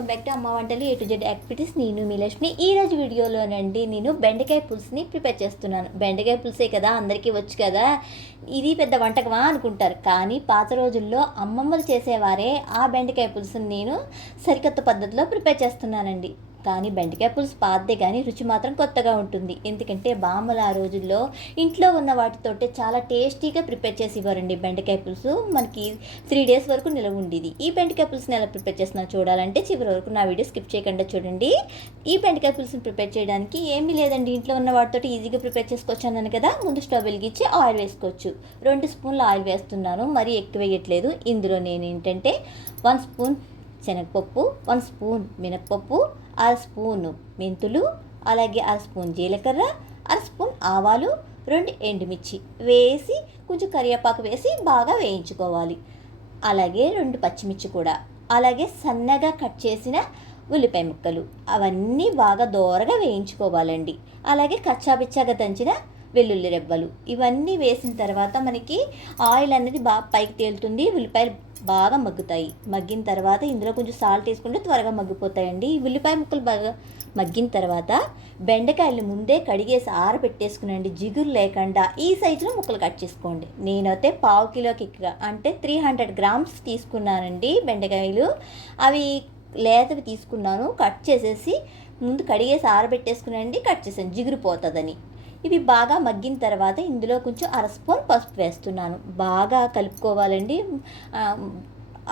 Welcome back to అమ్మ వంటలు A to Z activities. నేను మీ లక్ష్మి. ఈ రోజు వీడియోలోనండి నేను బెండకాయ పులుసుని ప్రిపేర్ చేస్తున్నాను. బెండకాయ పులుసే కదా అందరికీ వచ్చు కదా. ఇది పెద్ద వంటకమా అనుకుంటారు. కానీ పాత రోజుల్లో అమ్మమ్మలు చేసేవారే ఆ బెండకాయ పులుసుని నేను సరికొత్త పద్ధతిలో ప్రిపేర్ చేస్తున్నానండి. కానీ బెండకాయ పులుసు పాతదే కానీ రుచి మాత్రం కొత్తగా ఉంటుంది. ఎందుకంటే బామ్మలు ఆ రోజుల్లో ఇంట్లో ఉన్న వాటితోటే చాలా టేస్టీగా ప్రిపేర్ చేసి ఇవ్వరండి బెండకాయ పులుసు. మనకి త్రీ డేస్ వరకు నిలవ ఉండేది. ఈ బెండకాయ పులుసుని ఎలా ప్రిపేర్ చేస్తున్నా చూడాలంటే చివరి వరకు నా వీడియో స్కిప్ చేయకుండా చూడండి. ఈ బెండకాయ పులుసుని ప్రిపేర్ చేయడానికి ఏమీ లేదండి. ఇంట్లో ఉన్న వాటితో ఈజీగా ప్రిపేర్ చేసుకోవచ్చు అన్నాను కదా. ముందు స్టవ్ వెలిగించి ఆయిల్ వేసుకోవచ్చు. రెండు స్పూన్లు ఆయిల్ వేస్తున్నాను. మరీ ఎక్కువ వేయట్లేదు. ఇందులో నేను ఏంటంటే వన్ స్పూన్ శనగపప్పు వన్ స్పూన్ మినప్పప్పు అర స్పూన్ మెంతులు అలాగే అర స్పూన్ జీలకర్ర అర స్పూన్ ఆవాలు రెండు ఎండుమిర్చి వేసి కొంచెం కరివేపాకు వేసి బాగా వేయించుకోవాలి. అలాగే రెండు పచ్చిమిర్చి కూడా. అలాగే సన్నగా కట్ చేసిన ఉల్లిపాయ ముక్కలు. అవన్నీ బాగా దోరగా వేయించుకోవాలండి. అలాగే కచ్చాపిచ్చాగా దంచిన వెల్లుల్లి రెబ్బలు. ఇవన్నీ వేసిన తర్వాత మనకి ఆయిల్ అనేది బాగా పైకి తేలుతుంది. ఉల్లిపాయలు బాగా మగ్గుతాయి. మగ్గిన తర్వాత ఇందులో కొంచెం సాల్ట్ వేసుకుంటే త్వరగా మగ్గిపోతాయండి. ఉల్లిపాయ ముక్కలు బాగా మగ్గిన తర్వాత బెండకాయలు ముందే కడిగేసి ఆరబెట్టేసుకునండి. జిగురు లేకుండా ఈ సైజులో ముక్కలు కట్ చేసుకోండి. నేనైతే పావు కిలోకి అంటే త్రీ హండ్రెడ్ గ్రామ్స్ తీసుకున్నానండి బెండకాయలు. అవి లేతవి తీసుకున్నాను. కట్ చేసేసి ముందు కడిగేసి ఆరబెట్టేసుకునండి. కట్ చేసాను జిగురు పోతుందని. ఇవి బాగా మగ్గిన తర్వాత ఇందులో కొంచెం అర స్పూన్ పసుపు వేస్తున్నాను. బాగా కలుపుకోవాలండి.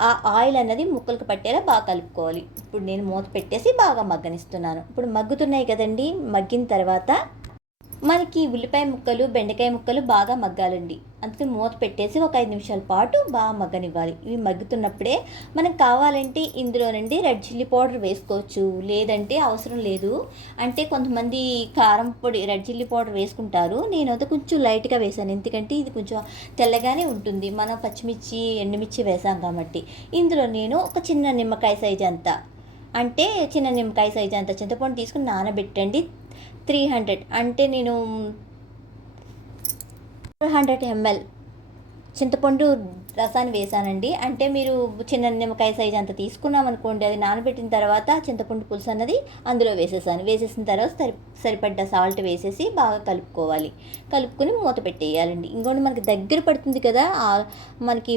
ఆ ఆయిల్ అనేది ముక్కలకు పట్టేలా బాగా కలుపుకోవాలి. ఇప్పుడు నేను మూత పెట్టేసి బాగా మగ్గనిస్తున్నాను. ఇప్పుడు మగ్గుతున్నాయి కదండి. మగ్గిన తర్వాత మనకి ఉల్లిపాయ ముక్కలు బెండకాయ ముక్కలు బాగా మగ్గాలండి. అందుకే మూత పెట్టేసి ఒక ఐదు నిమిషాల పాటు బాగా మగ్గనివ్వాలి. ఇవి మగ్గుతున్నప్పుడే మనకు కావాలంటే ఇందులో నుండి రెడ్ చిల్లీ పౌడర్ వేసుకోవచ్చు. లేదంటే అవసరం లేదు. అంటే కొంతమంది కారం పొడి రెడ్ చిల్లీ పౌడర్ వేసుకుంటారు. నేనైతే కొంచెం లైట్గా వేసాను. ఎందుకంటే ఇది కొంచెం తెల్లగానే ఉంటుంది. మనం పచ్చిమిర్చి ఎండుమిర్చి వేసాం కాబట్టి. ఇందులో నేను ఒక చిన్న నిమ్మకాయ సైజ్ అంతా అంటే చిన్న నిమ్మకాయ సైజ్ అంత చింతపండు తీసుకుని నానబెట్టండి. Three hundred. అంటే నేను ఫోర్ హండ్రెడ్ ఎంఎల్. చింతపండు రసాన్ని వేసానండి. అంటే మీరు చిన్న నిమ్మకాయ సైజ్ అంత తీసుకున్నాం అనుకోండి అది నానబెట్టిన తర్వాత చింతపండు పులుసు అన్నది అందులో వేసేసాను. వేసేసిన తర్వాత సరి సరిపడ్డ సాల్ట్ వేసేసి బాగా కలుపుకోవాలి. కలుపుకొని మూత పెట్టేయాలండి. ఇంకోటి మనకి దగ్గర పడుతుంది కదా మనకి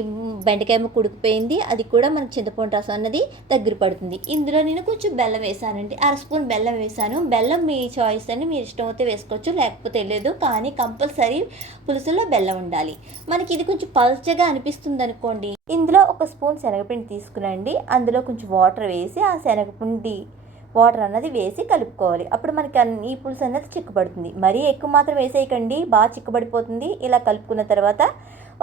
బెండకాయ ముక్క ఉడికిపోయింది అది కూడా మనకి చింతపండు రసం అన్నది దగ్గర పడుతుంది. ఇందులో నేను కొంచెం బెల్లం వేసానండి. అర స్పూన్ బెల్లం వేసాను. బెల్లం మీ చాయిస్ అని మీరు ఇష్టం అయితే వేసుకోవచ్చు లేకపోతే లేదు. కానీ కంపల్సరీ పులుసులో బెల్లం ఉండాలి. మనకి ఇది కొంచెం పల్చగా అనిపిస్తుంది అనుకోండి ఇందులో ఒక స్పూన్ శనగపిండి తీసుకురండి అందులో కొంచెం వాటర్ వేసి ఆ శనగపిండి వాటర్ అన్నది వేసి కలుపుకోవాలి. అప్పుడు మనకి ఈ పులుసు అనేది చిక్కబడుతుంది. మరీ ఎక్కువ మాత్రం వేసేయకండి. బాగా చిక్కబడిపోతుంది. ఇలా కలుపుకున్న తర్వాత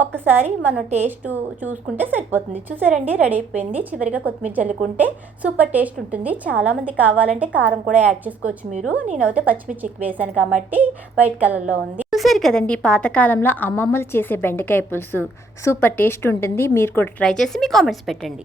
ఒక్కసారి మనం టేస్ట్ చూసుకుంటే సరిపోతుంది. చూసారండి? రెడీ అయిపోయింది. చివరిగా కొత్తిమీర చల్లుకుంటే సూపర్ టేస్ట్ ఉంటుంది. చాలామంది కావాలంటే కారం కూడా యాడ్ చేసుకోవచ్చు మీరు. నేనైతే పచ్చిమిర్చి ఎక్కువ వేసాను కాబట్టి వైట్ కలర్లో ఉంది. చూశారు కదండి పాతకాలంలో అమ్మమ్మలు చేసే బెండకాయ పులుసు. సూపర్ టేస్ట్ ఉంటుంది మీరు కూడా ట్రై చేసి మీ కామెంట్స్ పెట్టండి.